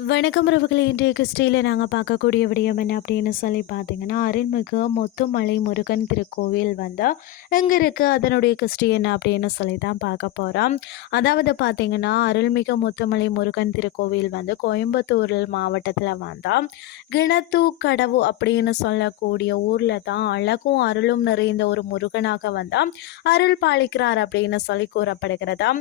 வணக்கம் உறவுகளை. இன்றைய கிறிஸ்டியில் நாங்கள் பார்க்கக்கூடிய விடயம் என்ன அப்படின்னு சொல்லி பார்த்தீங்கன்னா அருள்மிகு முத்துமலை முருகன் திருக்கோவில் வந்து எங்கே இருக்குது அதனுடைய கிறிஸ்டி என்ன அப்படின்னு சொல்லி தான் பார்க்க போகிறோம் அதாவது பார்த்தீங்கன்னா அருள்மிகு முத்துமலை முருகன் திருக்கோவில் வந்து கோயம்புத்தூர் மாவட்டத்தில் வந்தால் கிணத்து கடவு அப்படின்னு சொல்லக்கூடிய ஊரில் தான் அழகும் அருளும் நிறைந்த ஒரு முருகனாக வந்தால் அருள் பாலிக்கிறார் அப்படின்னு சொல்லி கூறப்படுகிறதா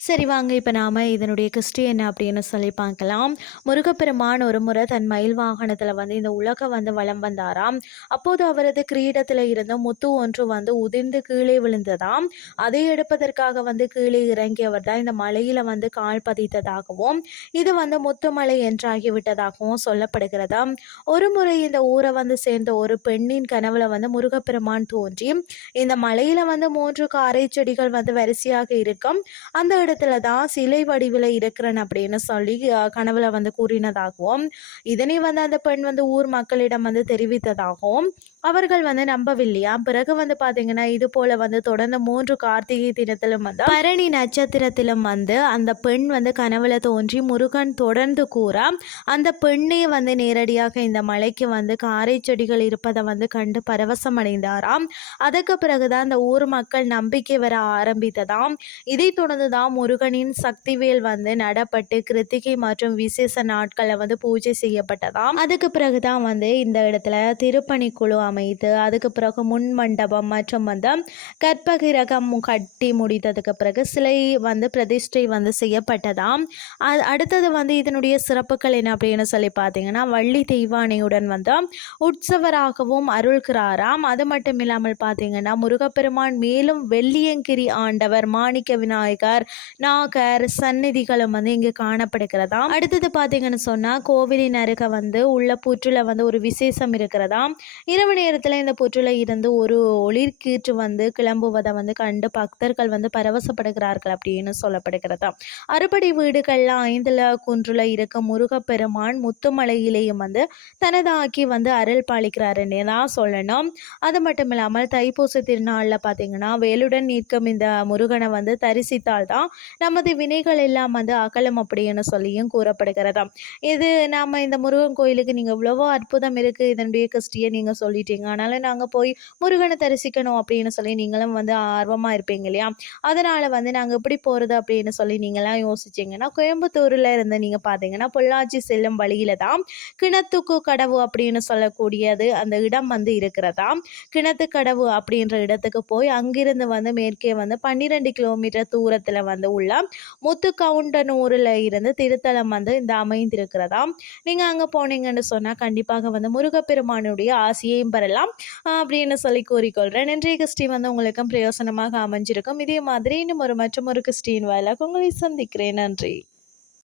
சரி வாங்க இப்போ நாம் இதனுடைய கிறிஸ்டி என்ன அப்படின்னு சொல்லி பார்க்கலாம். முருகப்பெருமான் ஒரு முறை தன் மயில் வாகனத்தில் வந்து இந்த உலகம் வந்து வலம் வந்தாராம். அப்போது அவரது கிரீடத்தில் இருந்த முத்து ஒன்று வந்து உதிர்ந்து கீழே விழுந்ததாம். அதை எடுப்பதற்காக வந்து கீழே இறங்கியவர் தான் இந்த மலையில் வந்து கால் பதித்ததாகவும் இது வந்து முத்துமலை என்றாகிவிட்டதாகவும் சொல்லப்படுகிறதா ஒரு முறை இந்த ஊரை வந்து சேர்ந்த ஒரு பெண்ணின் கனவுல வந்து முருகப்பெருமான் தோன்றி இந்த மலையில் வந்து மூன்று காரை செடிகள் வந்து வரிசையாக இருக்கும். அந்த இடத்துல தான் சிலை வடிவில் இருக்கிறேன் அப்படின்னு சொல்லி கனவுல வந்து கூறினதாகவும் இதனை வந்து அந்த பெண் வந்து ஊர் மக்களிடம் வந்து தெரிவித்ததாகவும் அவர்கள் வந்து நம்பவில்லையா? பிறகு வந்து பாத்தீங்கன்னா இது போல வந்து தொடர்ந்து மூன்று கார்த்திகை தினத்திலும் வந்து பரணி நட்சத்திரத்திலும் வந்து அந்த பெண் வந்து கனவுல தோன்றி முருகன் தொடர்ந்து கூற அந்த பெண்ணே வந்து நேரடியாக இந்த மலைக்கு வந்து காரை செடிகள் இருப்பதை வந்து கண்டு பரவசம் அடைந்தாராம் அதுக்கு பிறகுதான் அந்த ஊர் மக்கள் நம்பிக்கை வர ஆரம்பித்ததாம். இதை தொடர்ந்து தான் முருகனின் சக்திவேல் வந்து நடப்பட்டு கிருத்திகை மற்றும் விசேஷ நாட்களில் வந்து பூஜை செய்யப்பட்டதாம். அதுக்கு பிறகுதான் வந்து இந்த இடத்துல திருப்பணி குழு அமைத்து அதுக்கு பிறகு முன் மண்டபம் மற்றும் வந்து கற்பகிரகம் கட்டி முடித்ததுக்கு பிறகு சிலை வந்து பிரதிஷ்டை வந்து செய்யப்பட்டதாம். அடுத்தது வந்து இதனுடைய சிறப்புகள் என்ன அப்படின்னு சொல்லி பார்த்தீங்கன்னா வள்ளி தெய்வானையுடன் வந்து உற்சவராகவும் அருள்கிறாராம். அது மட்டும் இல்லாமல் பார்த்தீங்கன்னா முருகப்பெருமான் மேலும் வெள்ளியங்கிரி ஆண்டவர் மாணிக்க விநாயகர் நாகர் சந்நிதிகளும் வந்து இங்கு காணப்படுகிறதா அடுத்தது பார்த்தீங்கன்னு சொன்னால் கோவிலின் அருகே வந்து உள்ள புற்றுல வந்து ஒரு விசேஷம் இருக்கிறதாம். இரவு நேரத்தில் இந்த புற்றுல இருந்து ஒரு ஒளிர்கீற்று வந்து கிளம்புவதை வந்து கண்டு பக்தர்கள் வந்து பரவசப்படுகிறார்கள் அப்படின்னு சொல்லப்படுகிறதா அறுபடை வீடுகள்லாம் ஐந்துல குன்றுல இருக்க முருகப்பெருமான் முத்துமலையிலேயும் வந்து தனதாக்கி வந்து அருள் பாலிக்கிறாருன்னு தான் சொல்லணும். அது மட்டும் இல்லாமல் தைப்பூச திருநாளில் பார்த்தீங்கன்னா வேலுடன் நிற்கும் இந்த முருகனை வந்து தரிசித்தால் தான் நமது வினைகள் எல்லாம் வந்து அகலம் அப்படின்னு சொல்லியும் கூறப்படுகிறது இது நாம் இந்த முருகன் கோயிலுக்கு நீங்கள் இவ்வளவோ அற்புதம் இருக்குது இதனுடைய கிறிஸ்டியை நீங்கள் சொல்லிட்டீங்க. அதனால் நாங்கள் போய் முருகனை தரிசிக்கணும் அப்படின்னு சொல்லி நீங்களும் வந்து ஆர்வமாக இருப்பீங்க இல்லையா? அதனால் வந்து நாங்கள் எப்படி போகிறது அப்படின்னு சொல்லி நீங்களாம் யோசிச்சிங்கன்னா கோயம்புத்தூரில் இருந்து நீங்கள் பார்த்தீங்கன்னா பொள்ளாச்சி செல்லும் வழியில் தான் கிணத்துக்கு கடவு அப்படின்னு சொல்லக்கூடியது அந்த இடம் வந்து இருக்கிறதா கிணத்து கடவு அப்படின்ற இடத்துக்கு போய் அங்கிருந்து வந்து மேற்கே வந்து பன்னிரெண்டு கிலோமீட்டர் தூரத்தில் வந்து உள்ள முத்துக்கவுண்டனூரில் இருந்து திருத்தலம் வந்து இந்த அமைந்திருக்கிறதா நீங்கள் அங்கே போனீங்கன்னு சொன்னால் கண்டிப்பாக வந்து முருகப்பெருமானுடைய ஆசையையும் பெறலாம். அப்படின்னு சொல்லி கூறிக்கொள்கிறேன் இன்றைய கிறிஸ்டி வந்து உங்களுக்கும் பிரயோசனமாக அமைஞ்சிருக்கும். இதே மாதிரி இன்னும் ஒரு மற்றும் ஒரு கிறிஸ்டின் வாயிலாக உங்களை சந்திக்கிறேன். நன்றி.